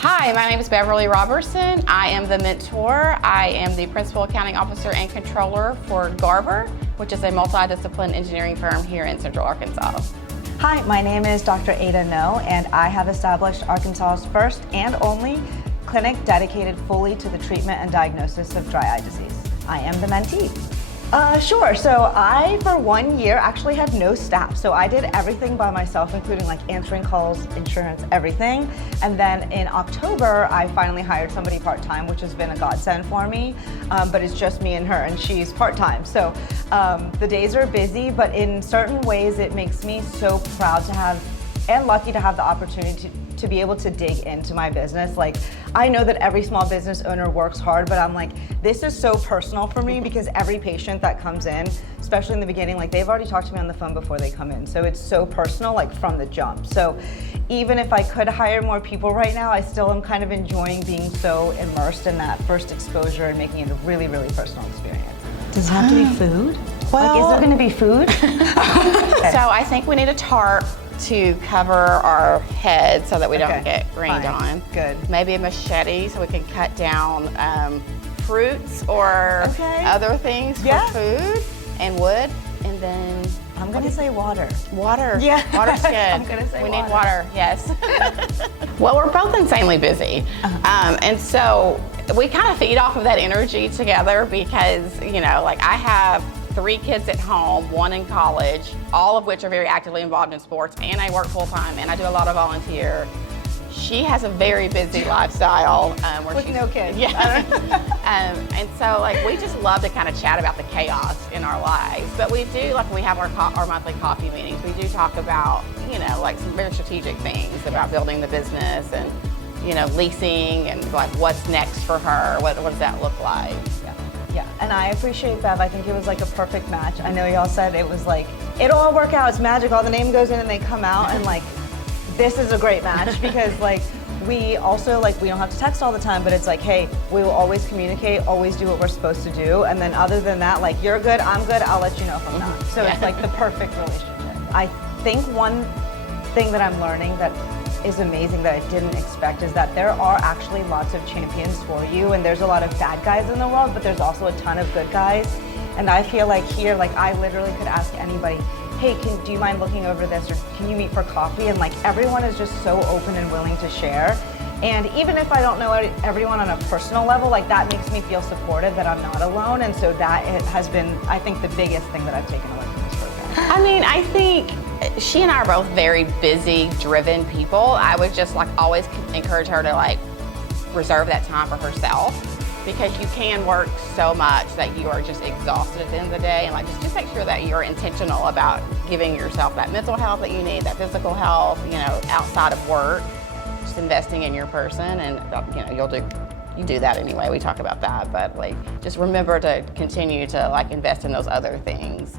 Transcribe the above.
Hi, my name is Beverly Robertson. I am the mentor. I am the Principal Accounting Officer and Controller for Garver, which is a multidiscipline engineering firm here in Central Arkansas. Hi, my name is Dr. Ada No, and I have established Arkansas's first and only clinic dedicated fully to the treatment and diagnosis of dry eye disease. I am the mentee. Sure. So I, for 1 year, actually had no staff. So I did everything by myself, including like answering calls, insurance, everything. And then in October, I finally hired somebody part-time, which has been a godsend for me. But it's just me and her, and she's part-time. So the days are busy, but in certain ways, it makes me so proud to have and lucky to have the opportunity to be able to dig into my business. Like, I know that every small business owner works hard, but I'm like, this is so personal for me because every patient that comes in, especially in the beginning, like they've already talked to me on the phone before they come in. So it's so personal, like from the jump. So even if I could hire more people right now, I still am kind of enjoying being so immersed in that first exposure and making it a really, really personal experience. Does it have to be food? Well, like, is there gonna be food? So I think we need a tarp to cover our head so that we don't get rained on. Good. Maybe a machete so we can cut down fruits or other things for food, and wood, and then I'm gonna say water. Water. Yeah. Water's good. I'm gonna say we water. need water, yes. Well, we're both insanely busy. And so we kind of feed off of that energy together because, you know, like I have 3 kids at home, 1 in college, all of which are very actively involved in sports, and I work full-time, and I do a lot of volunteer. She has a very busy lifestyle. With no kids. Yeah. And so, like, we just love to kind of chat about the chaos in our lives. But we do, like, when we have our monthly coffee meetings, we do talk about, you know, like some very strategic things about building the business and, you know, leasing and, like, what's next for her. What does that look like? Yeah, and I appreciate Bev. I think it was like a perfect match. I know y'all said it was like, it'll all work out, it's magical. The name goes in and they come out, and like, this is a great match because like, we also like, we don't have to text all the time, but it's like, hey, we will always communicate, always do what we're supposed to do. And then other than that, like, you're good, I'm good, I'll let you know if I'm not. So it's like the perfect relationship. I think one thing that I'm learning that is amazing that I didn't expect is that there are actually lots of champions for you, and there's a lot of bad guys in the world, but there's also a ton of good guys. And I feel like here, like I literally could ask anybody, hey, do you mind looking over this, or can you meet for coffee? And like everyone is just so open and willing to share. And even if I don't know everyone on a personal level, like that makes me feel supported that I'm not alone. And so that has been, I think, the biggest thing that I've taken away from this program. I mean, I think she and I are both very busy, driven people. I would just like always encourage her to like reserve that time for herself, because you can work so much that you are just exhausted at the end of the day, and like just make sure that you're intentional about giving yourself that mental health that you need, that physical health, you know, outside of work, just investing in your person. And you know, you do that anyway. We talk about that, but like just remember to continue to like invest in those other things.